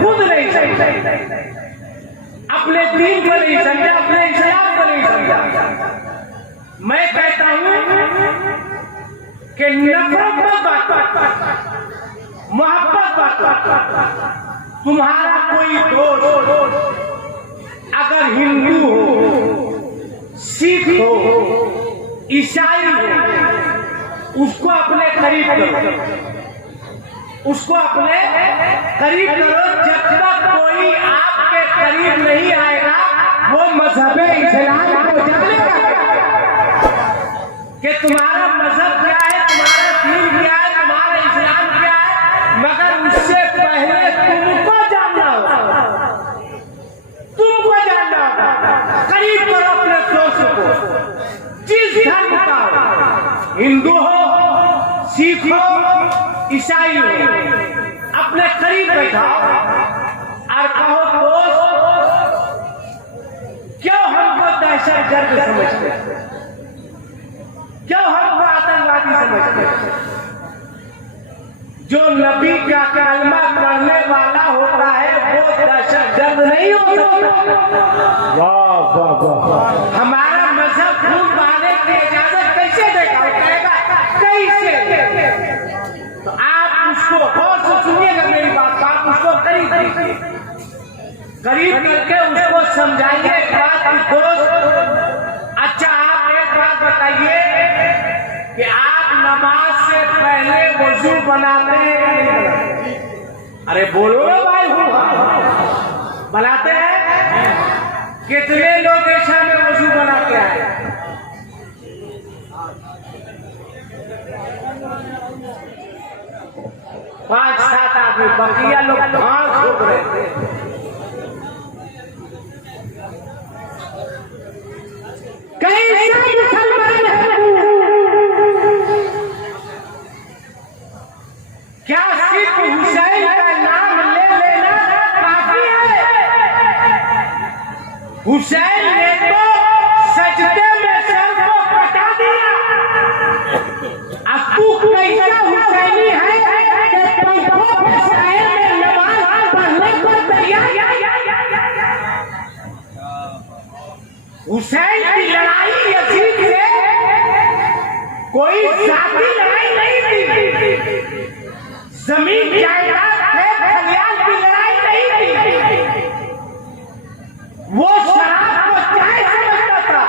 खुद नहीं समझा, अपने दीन को नहीं समझा, अपने इस्लाम को नहीं समझा। मैं कहता हूं कि नफरत बात, मोहब्बत बात। तुम्हारा कोई दोस्त अगर हिंदू हो, सिख हो, ईसाई हो, उसको अपने करीब करो, उसको अपने करीब करो। जब तक कोई आपके करीब नहीं आएगा वो मजहब इस्लाम को जानेगा कि तुम्हारा मजहब क्या है, तुम्हारा दीन क्या है, तुम्हारा इस्लाम क्या है। मगर उससे पहले तुमको जानना होगा, तुमको जानना होगा। करीब करो अपने दोस्त को, जिस धर्म का हो, हिंदू हो, सिख हो, ईसाई हो, अपने करीब बैठाओ और कहो दोस्त, क्यों हमको दहशतगर्द समझते, क्यों हमको आतंकवादी समझते। जो नबी का कलमा पढ़ने वाला होता है वो दहशतगर्द नहीं हो सकता। वाह वाह वाह। हमारा मजहब खून बहाने की इजाजत कैसे देगा, कैसे। तो आप उसको गौर से सुनिएगा मेरी बात, आप उसको करीब करके उसको समझाइए एक बात की दोस्त। अच्छा आप एक बात बताइए कि आप नमाज से पहले वजू बनाते हैं या नहीं बनाते? अरे बोलो ना भाई, बनाते हैं? कितने लोग ऐसा में वजू बनाते हैं? पांच सात आदमी, बकिया लोग घास ठोक रहे थे। कैसे मुसलमान है? क्या सिर्फ हुसैन का नाम ले लेना काफी है? हुसैन ने तो सजदे में सर को कटा दिया। अब तू कैसा हुसैनी है कि तुमको हुसैन में नमाज पढ़ने को तैयार? हुसैन की लड़ाई यजीद से कोई जाती लड़ाई नहीं थी, जमीन जायदाद खेत खलियान की लड़ाई नहीं थी। वो शराब को चाय समझता था,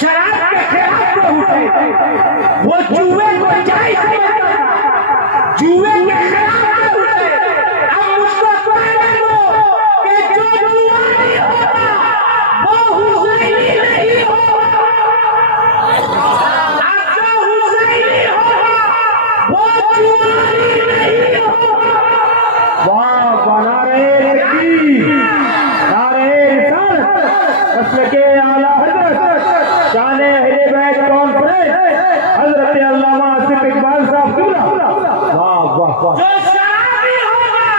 शराब के खिलाफ को उठे। वो जुए को चाय समझता था, जुए के खिलाफ को उठे। अब मुझको कहने दो कि जो जुआ नहीं होगा वो हुसैनी नहीं होगा, अब जो हुसैनी होगा वो जुआरी नहीं होगा। वाह बना रहे नारे रिसालत, मसलके आला हजरत शान अहले बैत कॉन्फ्रेंस हजरत अल्लामा आसिफ इकबाल साहब किबला। वाह वाह वाह। जो शराबी होगा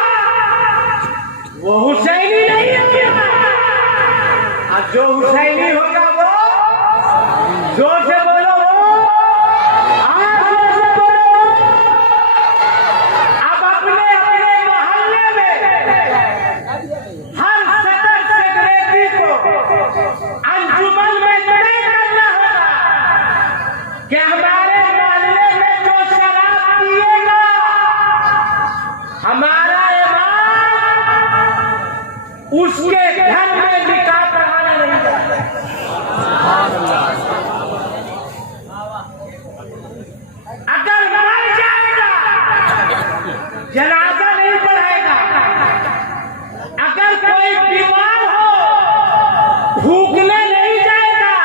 वो हुसैनी नहीं होगा, और जो हुसैनी होगा वो जोर से बोलो, वो जोर से बोलो। अब अपने अपने मोहल्ले में हर सदर सेक्रेटरी को अंजुमन में तय करना होगा कि हमारे मोहल्ले में जो शराब पिएगा हमारा इमाम उसके घर में निकाह पढ़ाने नहीं जाता। अगर मर जाएगा जनाजा नहीं पढ़ाएगा। अगर कोई बीमार हो भूखने नहीं जाएगा।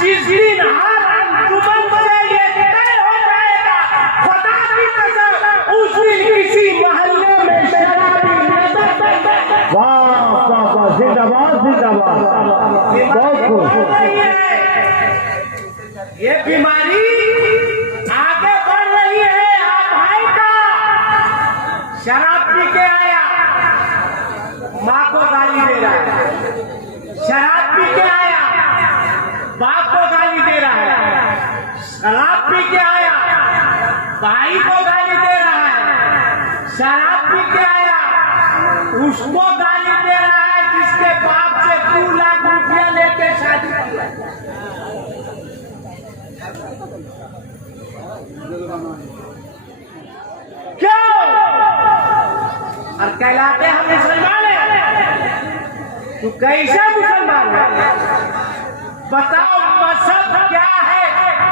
जिस दिन हर अंजुमन से ये तय हो जाएगा खुदा की कसम, उस दिन किसी मोहल्ले में शराबी नजर नहीं आएगा। वाह वाह वाह। जिंदाबाद जिंदाबाद। बहुत खूब। ये बीमारी आगे बढ़ रही है। आप भाई का शराब पी के आया, माँ को गाली दे रहा है। शराब पी के आया, बाप को गाली दे रहा है। शराब पी के आया, भाई को गाली दे रहा है। शराब पी के आया, उसको गाली दे रहा है जिसके बाप से 2 लाख रुपया लेके शादी किया। क्यों? और कहलाते हम मुसलमान हैं। तू कैसा मुसलमान है? बताओ मजहब क्या है,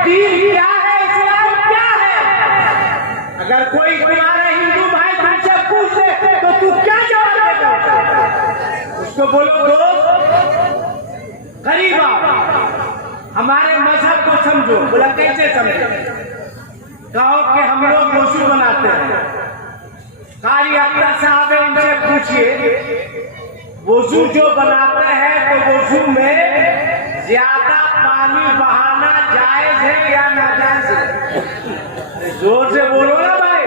दीन क्या है, इस्लाम क्या है? अगर कोई तुम्हारा हिंदू भाई तुमसे पूछ ले तो तू क्या जवाब देगा? उसको बोलो दोस्त गरीबा हमारे मजहब को समझो। बोला कैसे समझो? कहो कि हम लोग वजू बनाते हैं। कारी अख्तर साहब इनसे पूछिए वजू जो बनाते हैं तो वजू में ज्यादा पानी बहाना जायज है या नाजायज है? जोर से बोलो ना भाई,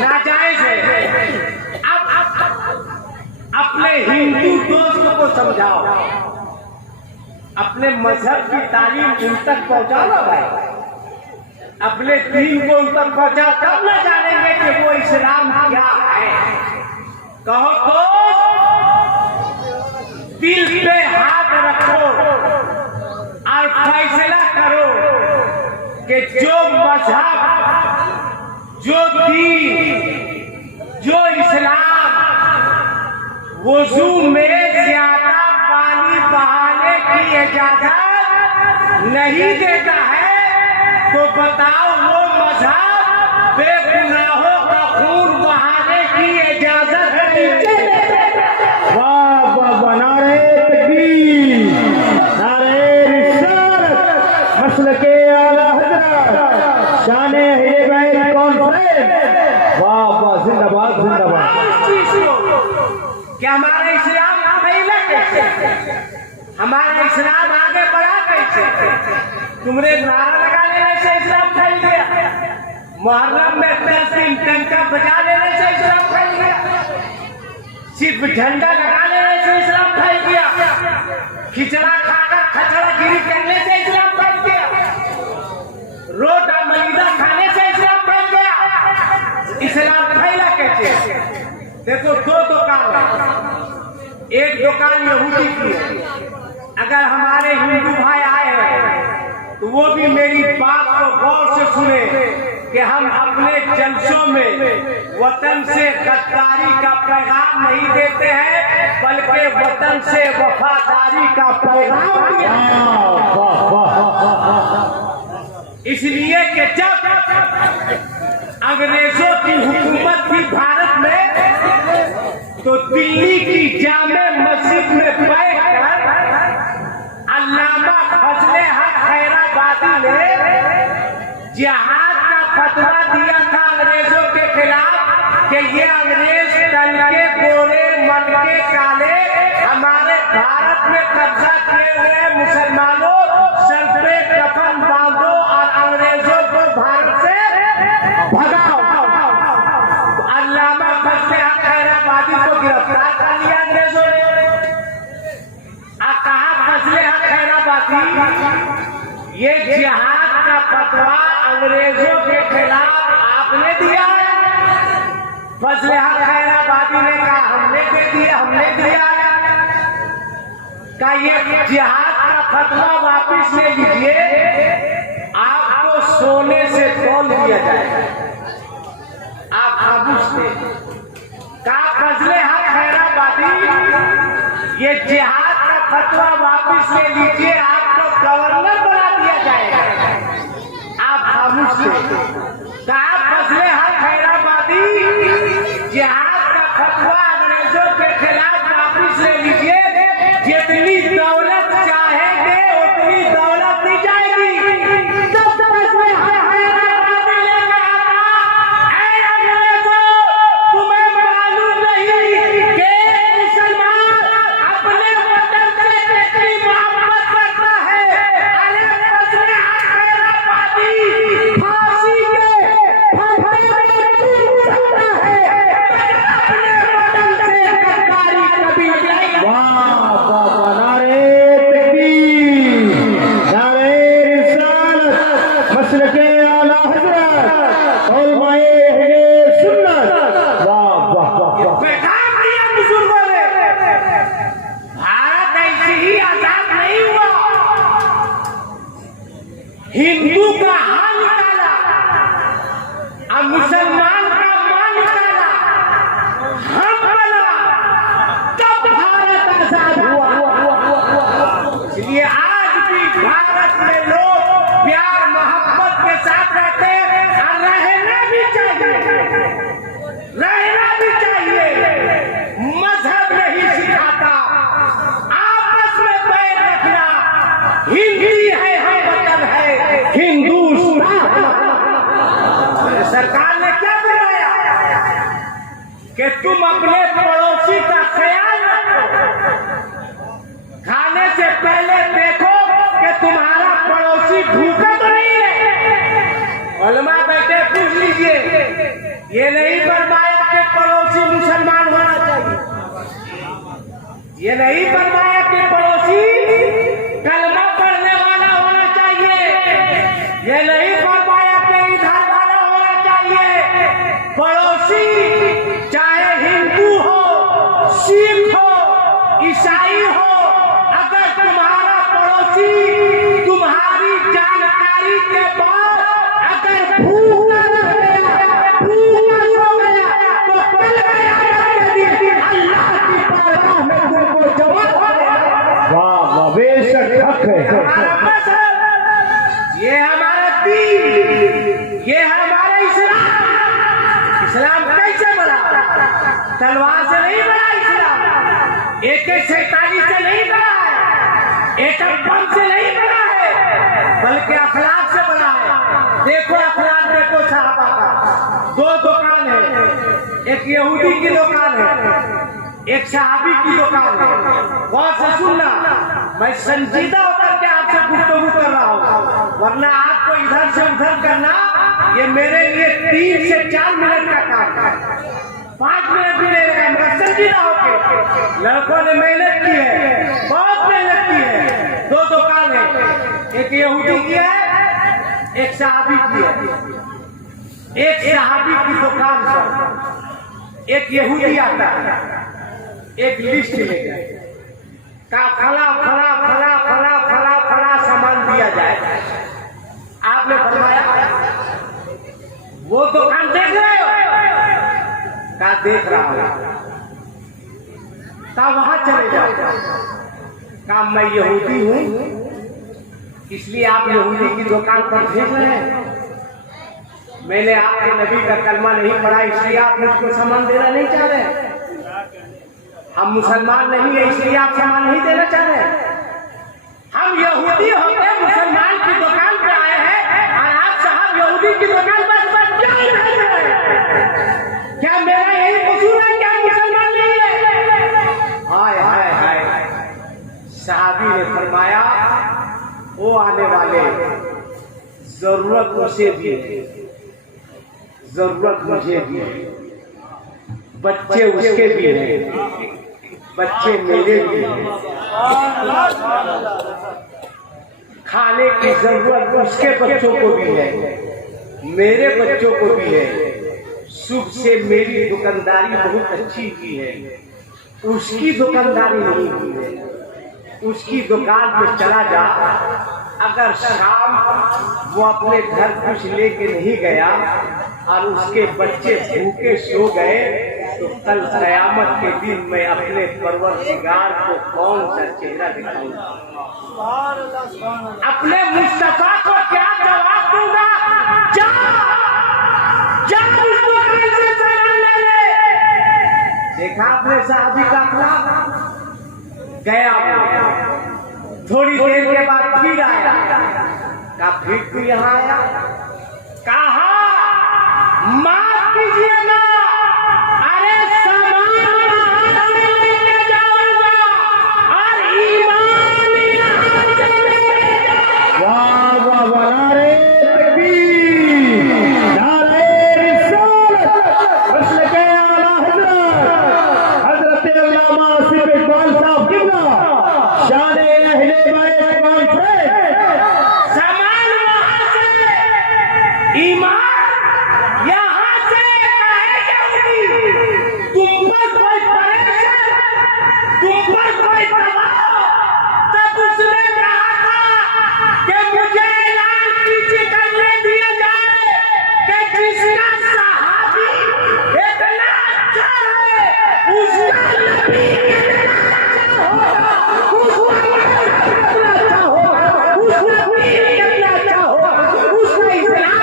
नाजायज है। अब अपने हिंदू दोस्त को समझाओ, अपने मजहब की तालीम उन तक पहुंचाओ ना भाई, अपने दीन को उन तक पहुंचा, तब न जानेंगे कि वो इस्लाम क्या है। कहो तो दिल पे हाथ रखो और फैसला करो कि जो मजहब, जो दीन, जो इस्लाम वजू में ज्यादा पानी बहाने की इजाजत नहीं देता है तो बताओ वो मजहब बेगुनाहों का खून बहाने की इजाजत है? वाह वाह, नारे तकबीर, नारे रिसालत, मसलके आला हज़रत, शाने अहले बैत कॉन्फ्रेंस। वाह वाह, जिंदाबाद जिंदाबाद। क्या हमारा इस्लाम फैला कैसे? हमारा इस्लाम आगे बढ़ा कैसे? तुमने नारा लगा लेने से इस्लाम फैल गया, मुहर्रम में 10 दिन टंका बजा लेने से इस्लाम फैल गया, सिर्फ झंडा लगा लेने से इस्लाम फैल गया, खिचड़ा खाकर खचड़ा गिरी करने से इस्लाम फैल गया, रोटा मलीदा खाने से इस्लाम फैल गया। इस्लाम फैला कैसे? देखो 2 दुकान है, एक दुकान यहूदी की है। अगर हमारे हिंदू भाई आए हैं तो वो भी मेरी बात को गौर से सुने कि हम अपने जलसों में वतन से गद्दारी का पैगाम नहीं देते हैं बल्कि वतन से वफादारी का पैगाम दिया। इसलिए कि जब अंग्रेजों की हुकूमत थी भारत में तो दिल्ली की जामे मस्जिद में बैठकर अल्लामा फजले हक खैराबादी ने जिहाद का फतवा दिया था अंग्रेजों के खिलाफ कि ये अंग्रेज तन के गोरे मन के काले हमारे भारत में कब्जा किए हुए मुसलमानों सर पे कफन बांधो और अंग्रेजों को भारत से भगाओ। तो अल्लामा फजले हक खैराबादी को गिरफ्तार कर लिया अंग्रेजों ने। कहा फजले हक खैराबादी ये जिहाद का फतवा अंग्रेजों के खिलाफ आपने दिया है? फजले हक खैराबादी ने कहा हमने दे दिया, हमने दिया है। का ये जिहाद का फतवा वापिस ले लीजिए, आपको सोने से तौल दिया जाएगा। आप खामोश थे। कहा फजले हक खैराबादी ये जिहाद फतवा वापिस ले लीजिए, आपको गवर्नर बना दिया जाएगा। आप खामोश थे। कहा फजले हक खैराबादी जिहाद का फतवा अंग्रेजों के खिलाफ वापिस ले लीजिए, जितनी दौलत चाहेंगे उतनी दौलत दी जाएगी। तब फजले हक खैराबादी लेके आता, ऐ अंग्रेजों तुम्हें मालूम नहीं कि मुसलमान अपने वतन से कितनी मोहब्बत करता है। अरे फजले हक खैराबादी फांसी के फंदे तुम अपने पड़ोसी का ख्याल रखो। खाने से पहले देखो कि तुम्हारा पड़ोसी भूखा तो नहीं है। उलमा बैठे पूछ लीजिए, ये नहीं फरमाया कि पड़ोसी मुसलमान होना चाहिए, ये नहीं फरमाया कि पड़ोसी कलमा पढ़ने वाला होना चाहिए, ये नहीं फरमाया कि इधर वाला होना चाहिए। पड़ोसी चाहे हिंदू हो, सिख हो, ईसाई हो, अगर तुम्हारा पड़ोसी तुम्हारी जानकारी के बाद अगर भूखा रह गया, भूखा सो गया, तो कल क़यामत के दिन अल्लाह की बारगाह में तुमको जवाब देगा। वाह वाह, बेशक हक है। हमारा मज़हब, ये हमारा दीन, ये हमारा इस्लाम। इस्लाम कैसे बना? तलवार से नहीं बना इस्लाम, AK-47 से नहीं बना है, एटम बम से नहीं बना है, बल्कि अखलाक से बना है। देखो अखलाक, देखो सहाबा का। दो दुकान है, एक यहूदी की दुकान है, एक सहाबी की दुकान है। गौर से सुनना, मैं संजीदा होकर के आपसे गुफ्तगू कर रहा हूँ, वरना आपको इधर से उधर करना ये मेरे लिए 3 से 4 मिनट का काम है। 5 मिनट भी नहीं लगा, मगर संजीदा होके। लड़कों ने मेहनत की है, बहुत मेहनत की है। 2 दुकान है, एक यहूदी की है, एक सहाबी की है। एक सहाबी की दुकान पर एक यहूदी आता है, एक लिस्ट लेकर का फला फला फला फला फला फला सामान दिया जाए। आपने फरमाया वो दुकान देख रहे हो? का देख रहा हूं। का वहां चले जाओ। का मैं यहूदी हूं, इसलिए आप यहूदी की दुकान पर भेज रहे हैं। मैंने आपके नबी का कलमा नहीं पढ़ा, इसलिए आप मुझको सामान देना नहीं चाह रहे। हम मुसलमान नहीं है, इसलिए आप सामान नहीं देना चाह रहे। हम यहूदी होकर मुसलमान की दुकान पे आए हैं और आप साहब यहूदी की दुकान पर क्यों भेज रहे हैं? क्या मेरा यही कसूर है? क्या मुसलमान नहीं है? हाय हाय हाय। साहबी ने फरमाया, वो आने वाले जरूरत उसे भी है, जरूरत मुझे भी है, बच्चे उसके भी हैं, बच्चे मेरे भी हैं, खाने की जरूरत उसके बच्चों को भी है, मेरे बच्चों को भी है। सुख से मेरी दुकानदारी बहुत अच्छी की है, उसकी दुकानदारी नहीं की है। उसकी दुकान पे चला जा, अगर शाम वो अपने घर कुछ लेके नहीं गया और उसके बच्चे भूखे सो गए, तो कल क़यामत के दिन मैं अपने परवरदिगार को कौन सा चेहरा दिखाऊंगा? अपने मुस्तफा को क्या जवाब दूंगा? जा उस दुकान से सामान ले ले। देखा आपने साहबी का अखलाक? गया, थोड़ी देर के बाद फिर आया। कहा फिर तू यहाँ आया? कहा माफ कीजिएगा, अरे सामान लेके जाऊंगा और ईमान यहाँ से लेके जाऊंगा। वाह वाह वाह, नारे तकबीर, नारे रिसालत, मसले के आला हजरत अल्लामा आसिफ इकबाल साहब किबला, शान अहले बैत कॉन्फ्रेंस। सामान वहां से, ईमान यहाँ से। कहे तुम पर कोई परेशान, तुम पर कोई दबाव, तब उसने कहा था कि मुझे ऐलान कीजिए, करने दिया जाए कि जिसका सहाबी इतना अच्छा है, उसका नबी कितना अच्छा होगा, उसका दीन कितना अच्छा होगा, उसका इस्लाम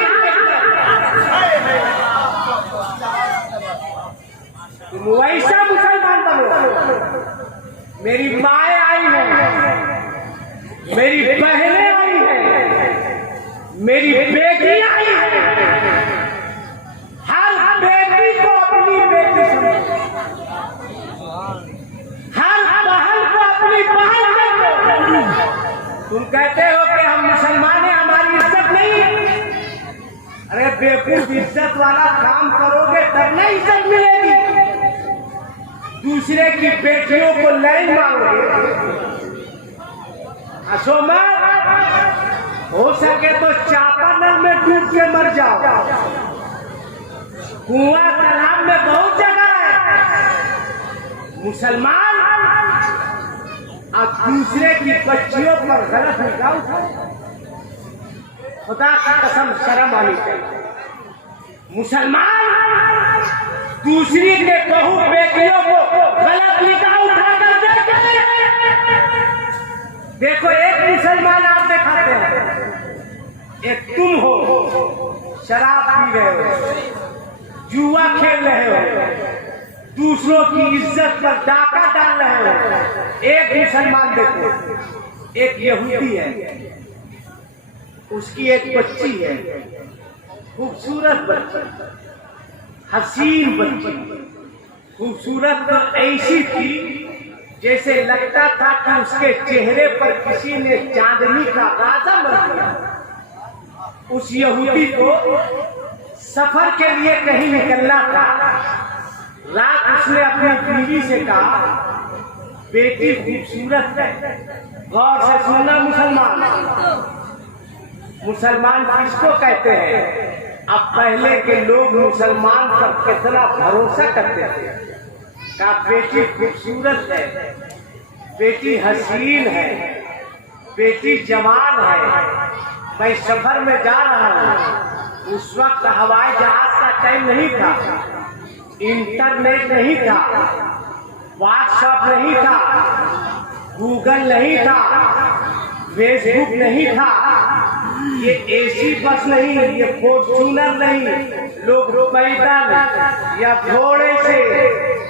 तुम वैसा मुसलमान बनो। मेरी माए आई है, मेरी बहनें आई है, मेरी बेटी आई है। हर बेटी को अपनी बेटी समझो। वाला काम करोगे तब ना इज्जत मिलेगी। दूसरे की बेटियों को लाइन मारोगे, हंसो मत। हो सके तो चापानल में डूब के मर जाओ। कुआं तालाब में बहुत जगह है। मुसलमान अब दूसरे की बच्चियों पर गलत निगाह उठाओ, खुदा की कसम शर्म आनी चाहिए। मुसलमान दूसरी के बहू बेटियों को गलत निगाह उठाकर देखे। देखो एक मुसलमान आप दिखाते हैं, एक तुम हो शराब पी रहे हो, जुआ खेल रहे हो, दूसरों की इज्जत पर डाका डाल रहे हो। एक मुसलमान देखो, एक यहूदी है, उसकी एक बच्ची है, खूबसूरत बच्ची, हसीन बच्ची। खूबसूरत तो ऐसी थी जैसे लगता था कि उसके चेहरे पर किसी ने चांदनी का राजा बन दिया। उस यहूदी को सफर के लिए कहीं निकलना था। रात उसने अपनी बीवी से कहा, बेटी खूबसूरत है। गौर से सुनना मुसलमान, मुसलमान किसको कहते हैं? अब पहले के लोग मुसलमान पर कितना भरोसा करते थे। कहा बेटी खूबसूरत है, बेटी हसीन है, बेटी जवान है। मैं सफर में जा रहा हूँ। उस वक्त हवाई जहाज का टाइम नहीं था, इंटरनेट नहीं था, व्हाट्सएप नहीं था, गूगल नहीं था, फेसबुक नहीं था, ये एसी बस नहीं, ये फॉर्च्यूनर नहीं। लोग पैदल या घोड़े से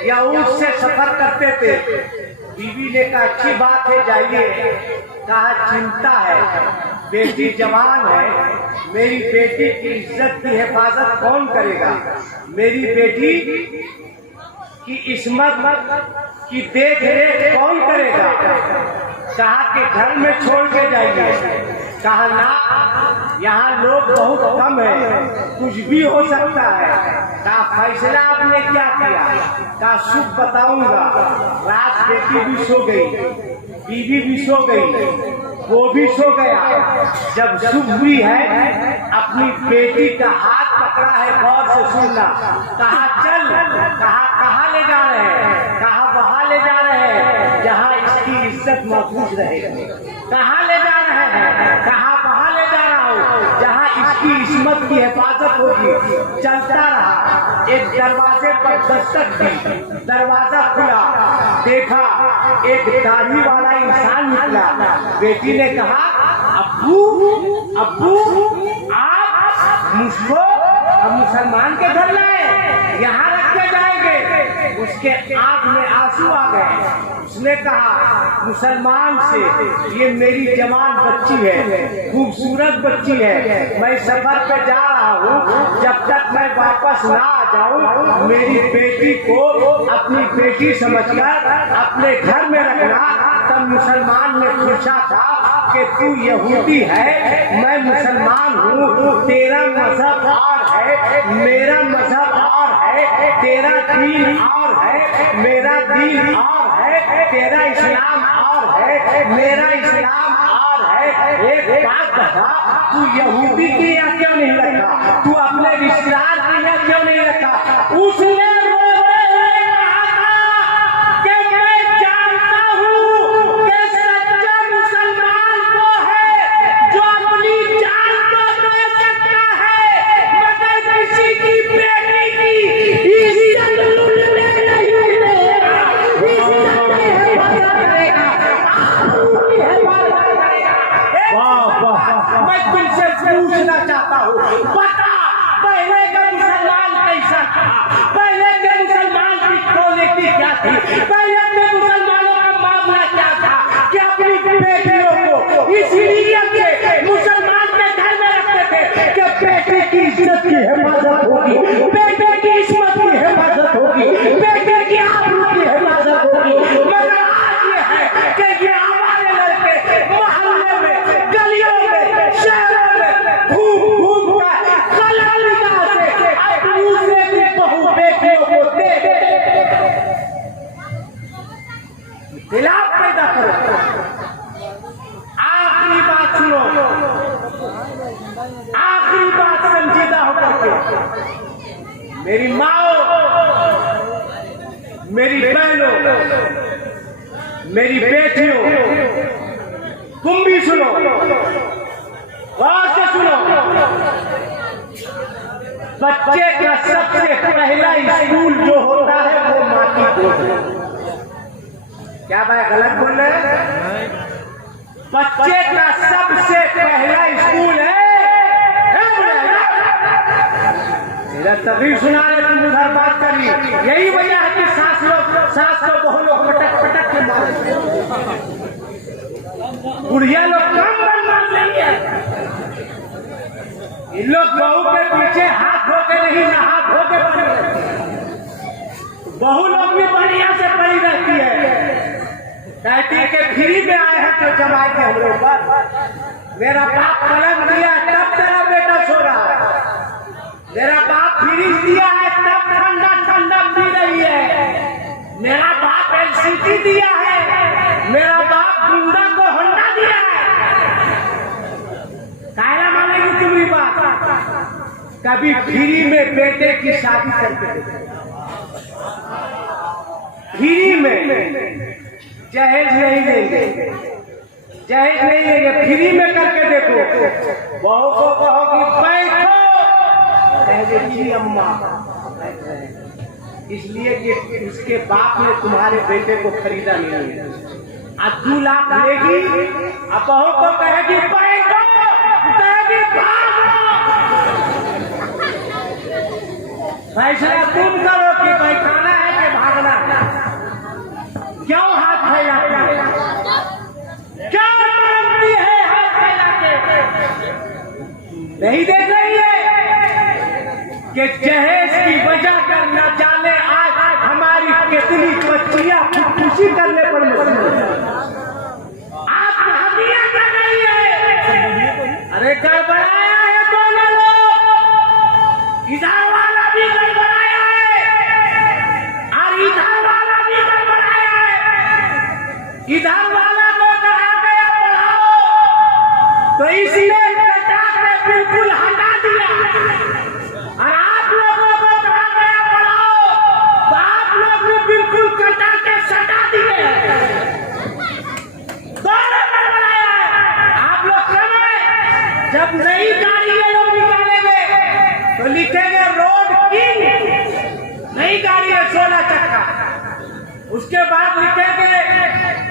या ऊंट से सफर करते थे। बीवी ने कहा अच्छी बात है, जाइए। कहा चिंता है, बेटी जवान है, मेरी बेटी की इज्जत की हिफाजत कौन करेगा? मेरी बेटी की इस्मत की देख रेख कौन करेगा? कहा कि घर में छोड़ के जाइए। कहा ना, यहाँ लोग बहुत कम है, कुछ भी हो सकता है। कहा फैसला आपने क्या किया? कहा शुभ बताऊंगा। रात बेटी भी सो गई, बीवी भी सो गई, वो भी सो गया। जब शुभ हुई है, अपनी बेटी का हाथ पकड़ा है, गौर से सुनना। कहा चल। कहा कहाँ ले जा रहे हैं? कहा वहाँ ले जा रहे हैं जहाँ इसकी इज्जत महफूज रहेगी। कहाँ ले जा रहे हैं? कहा वहाँ ले जा रहा हूँ जहाँ इसकी इस्मत की हिफाजत होगी। चलता रहा, एक दरवाजे पर दस्तक दी, दरवाजा खुला, देखा एक दाढ़ी वाला इंसान निकला। बेटी ने कहा अब्बू अब्बू आप मुझको मुसलमान के घर लाए, यहाँ रख के जाएंगे। उसके आंख में आंसू आ गए। उसने कहा मुसलमान से, ये मेरी जवान बच्ची है, खूबसूरत बच्ची है, मैं सफर पे जा रहा हूँ, जब तक मैं वापस ना आ जाऊँ मेरी बेटी को अपनी बेटी समझकर अपने घर में रखना। तब मुसलमान ने पूछा था कि तू यहूदी है, मैं मुसलमान हूँ, तेरा मजहब और है, मेरा मजहब और है, तेरा दीन और है, मेरा दीन और है, तेरा इस्लाम और है, मेरा इस्लाम और है। एक बात बता, तू यहूदी की यहाँ क्यों नहीं रखा? तू अपने रिश्तेदार की यहाँ क्यों नहीं रखा? उसने पूछना चाहता हूँ, बता पहले का मुसलमान कैसा था? पहले के मुसलमान की क्वालिटी क्या थी? पहले के मुसलमानों का मामला क्या था कि अपनी बेटियों को इसलिए के मुसलमान के घर में रखते थे कि बेटे की इज्जत की हिफाजत होगी, बेटे की इस्मत की हिफाजत होगी, बेटे की आबरू की हिफाजत होगी। मगर आज ये है कि ये हमारे लड़के मोहल्ले में, गलियों में, शहरों में घूम घूम कर गलत निगाह से खिलाफ पैदा करो। आखिरी बात सुनो, आखिरी बात संजीदा होकर के, मेरी माओ, मेरी बहनों, मेरी बेटियों, तुम भी सुनो, गौर से सुनो। बच्चे का सबसे पहला स्कूल जो होता है वो माटी गोद है। क्या भाई गलत बोल रहे हैं? बच्चे का सबसे पहला स्कूल है इधर तभी सुना रहे, तुम उधर बात करी। यही वजह है कि सास को बहु लोग पटक पटक के मारे, बुढ़िया लोग कम बन नहीं है। इन लोग बहू के पीछे हाथ धो के नहीं, नहा धो के पड़ी रहती। बहू लोग भी बढ़िया से पड़ी रहती है, कहती के फ्री में आए हैं तो जमाए के हमरे ऊपर। मेरा बाप पलंग दिया तब तेरा बेटा सो रहा है, मेरा बाप फ्रिज दिया है तब ठंडा ठंडा पी रही है, मेरा बाप एलसीडी दिया है, मेरा बाप गुंडा को होंडा दिया है। कायला मानेगी तुम्हारी बात? कभी फ्री में बेटे की शादी करके, फ्री में जहेज नहीं देंगे, जहेज नहीं देंगे, फ्री में करके देखो। बहू को कहोगी बैठो, कहेंगे जी अम्मा, इसलिए कि उसके बाप ने तुम्हारे बेटे को खरीदा नहीं है। अब 2 लाख लेगी, अब बहू को कहेगी बैठो, कहेगी भागो। फैसला तुम करो कि बैठाना है कि भागना है। क्यों हाथ फैलाती है? क्या मांगती है हाथ फैला के? नहीं देख रही है कि जहेज की वजह कर न जाने आज हमारी कितनी बच्चियां खुदकुशी करने पर मजबूर हैं। आप हदिया कर रही है। अरे गड़बड़ाया है दोनों लोग, इधर वाला भी गड़बड़ाया है और इधर वाला भी गड़बड़ाया है। इधर वाला को कहा गया पढ़ाओ तो इसलिए कटाक ने बिल्कुल हटा दिया, और आप लोगों को कहा गया पढ़ाओ तो आप लोग भी बिल्कुल कटा के सटा दिए। दोनों गड़बड़ाया है। आप लोग समय जब नई गाड़ी ये लोग निकालेंगे तो लिखेंगे रोड किंग, नई गाड़ी है 16 चक्का। उसके बाद लिखेंगे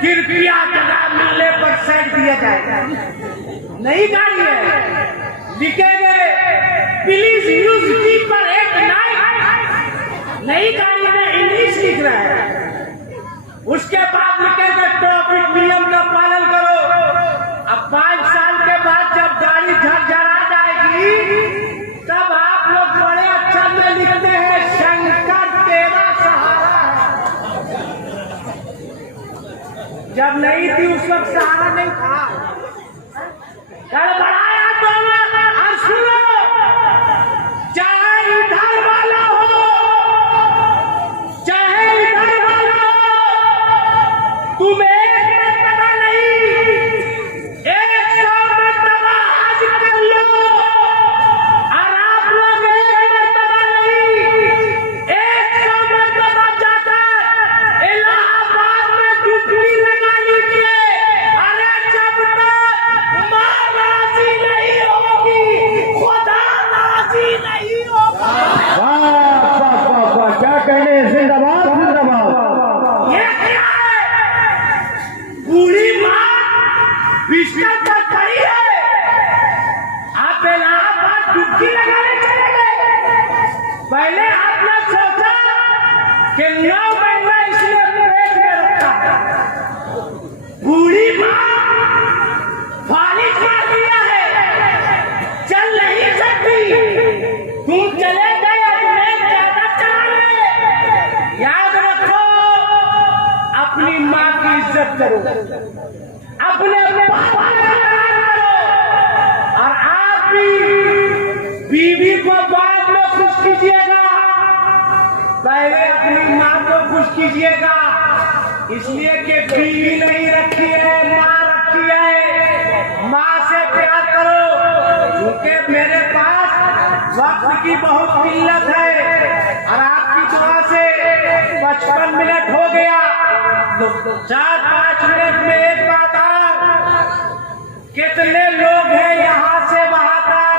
कृपया जगह मिलने पर साइड दिया जाएगा, नई गाड़ी है। लिखेंगे please use keeper at night, नई गाड़ी में इंग्लिश लिख रहा है। उसके बाद लिखेंगे ट्रैफिक नियम का पालन करो। अब 5 साल के बाद जब गाड़ी झरझरा जाएगी तब आप लोग बड़े अक्षर में लिखते हैं शंकर तेरा सहारा है। जब नहीं थी उस वक्त सहारा नहीं था। गड़बड़ाया दोनों। और सुनो, चाहे इधर वाला हो चाहे इधर वाला हो, तुम एक मरतबा नहीं 100 मरतबा हज कर लो। और आप लोग एक मरतबा नहीं 100 मरतबा जाकर इलाहाबाद में डुबकी लगा लीजिए। अरे जब तक माँ राजी नहीं होगी खुदा राजी नहीं होगा। वाह वाह वाह वाह, क्या कहने हैं। जिंदाबाद जिंदाबाद। ये क्या है? बूढ़ी माँ बिस्तर पर पड़ी है, आप इलाहाबाद डुबकी लगाने चले गए। पहले आपने सोचा कि 9 महीना इसने पेट में रखा है। बूढ़ी माँ फालिज मार दिया है, चल नहीं सकती। तुम चले गए अपने ज्यादा चलाने। याद रखो, अपनी माँ की इज्जत करो, अपने पापा का प्यार करो। और आप भी बीवी को बाद में खुश कीजिएगा, पहले अपनी माँ को खुश कीजिएगा। इसलिए कि बीवी नहीं रखी है, माँ रखी है। माँ से प्यार करो, क्योंकि मेरे पास वक्त की बहुत किल्लत है और आपकी दुआ से 55 मिनट हो गया। 4-5 मिनट में एक बात कितने लोग हैं यहाँ से वहां तक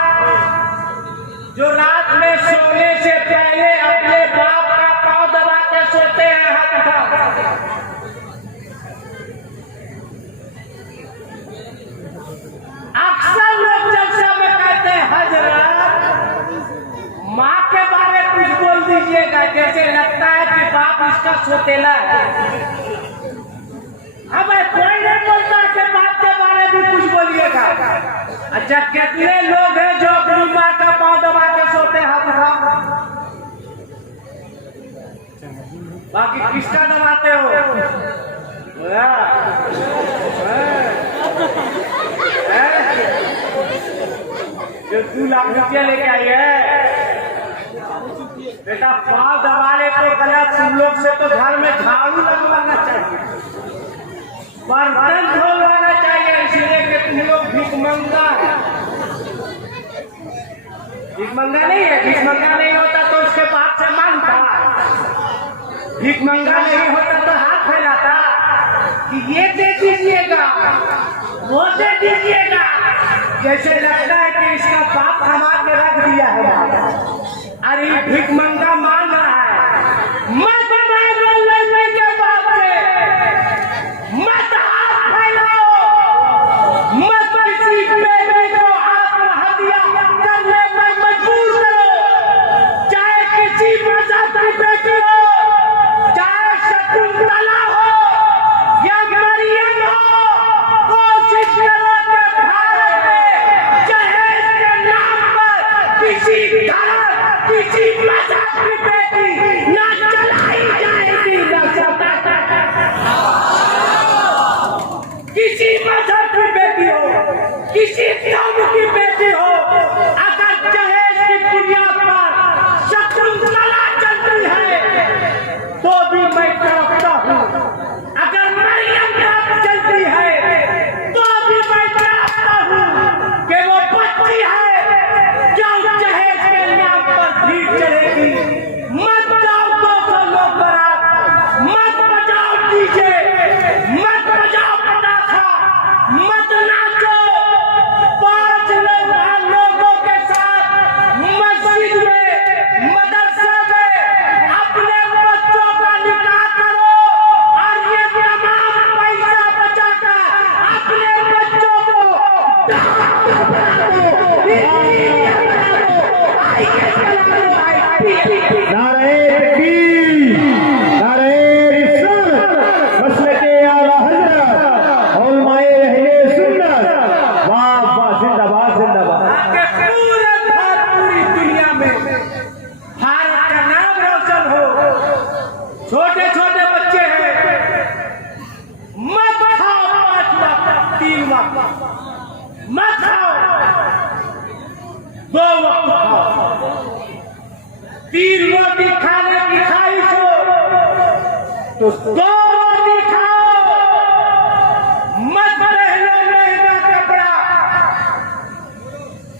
जो रात में सोने से पहले अपने बाप का पांव दबा के सोते हैं? हाथ उठा। अक्सर लोग जलसा में कहते हैं हजरत माँ के बारे में कुछ बोल दीजिएगा, जैसे लगता है कि बाप इसका सोतेला है। अब कोई नहीं बोलता कि बाप के बारे में कुछ बोलिएगा। अच्छा, कितने लोग हैं जो अपनी माँ का पांव दबा के सोते? हाथ उठाओ। बाकी किसका दबाते हो? जो 2 लाख रुपया लेके आई है बेटा, पांव दबा ले तो गलत। तुम लोग से तो घर में झाड़ू लगवाना चाहिए, बर्तन धोवाना चाहिए, इसलिए कि तुम लोग भिखमंगा है। भिखमंगा नहीं है, भिखमंगा नहीं होता तो उसके बाप से मांगता। भिखमंगा नहीं होता तो हाथ फैलाता कि ये दे दीजिएगा, वो दे दीजिएगा। जैसे लगता है कि इसका बाप कमा के रख दिया है। अरे भिखमंगा मांग रहा है, मत मांगो लड़के के बाप से, मत हाथ फैलाओ, मत किसी बेटे को आत्महत्या करने पर मजबूर करो। चाहे किसी मजहब की बेटी हो, चाहे शकुंतला हो या मरियम हो, कोशिश करो कि भारत में जहेज के नाम पर किसी धर्म, किसी मजहब की बेटी न चलाई जाएगी, न किसी मजहब की बेटी हो, किसी धर्म की बेटी हो। अगर जहेज की बुनियाद पर शकुंतला चलती है तो भी मैं तरफता हूँ, अगर मरियम चलती है तो भी मैं तरफता हूँ कि वो बच्ची है जो जहेज के नाम पर भीड़ चढ़ेगी। मत जाओ 200 लोग बारात, मत बजाओ डीजे, मत बजाओ पटाखा, मत नाचो। 5 लोगों के साथ मस्जिद में, मदरसे में अपने बच्चों का निकाह करो और ये तमाम पैसा बचाकर अपने बच्चों को नारे तकबीर, नारे रिसालत, मसलके आला हज़रत, उलमाए अहले सुन्नत, वाह वाह, जिंदाबाद जिंदाबाद। कि पूरी दुनिया में भारत का नाम रोशन हो। छोटे छोटे बच्चे हैं, मत खाओ 5 वक्त, 3 वक्त मत खाओ, 2 वक्त खाओ। 3 रोटी खाने की ख्वाहिश हो तो 2 रोटी खाओ। मत पहनो महंगा कपड़ा,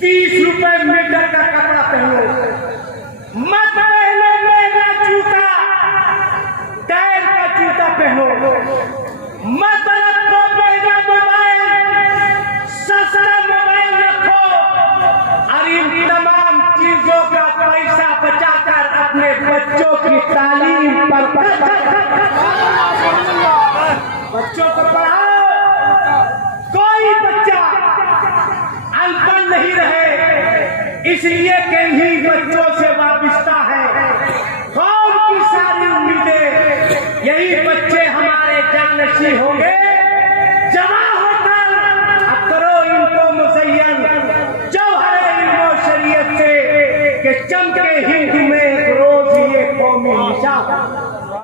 30 रुपए मीटर का कपड़ा पहनो। मत पहनो महंगा जूता, टायर का जूता पहनो। मत रखो महंगा मोबाइल, सस्ता मोबाइल रखो। और इन तमाम चीजों का पैसा बचाकर अपने बच्चों की तालीम पर बच्चों को पढ़ाओ। कोई बच्चा अनपढ़ नहीं रहे, इसलिए कि इन्हीं बच्चों से वाबस्ता है कौम की सारी उम्मीदें। यही बच्चे हमारे जानशी होंगे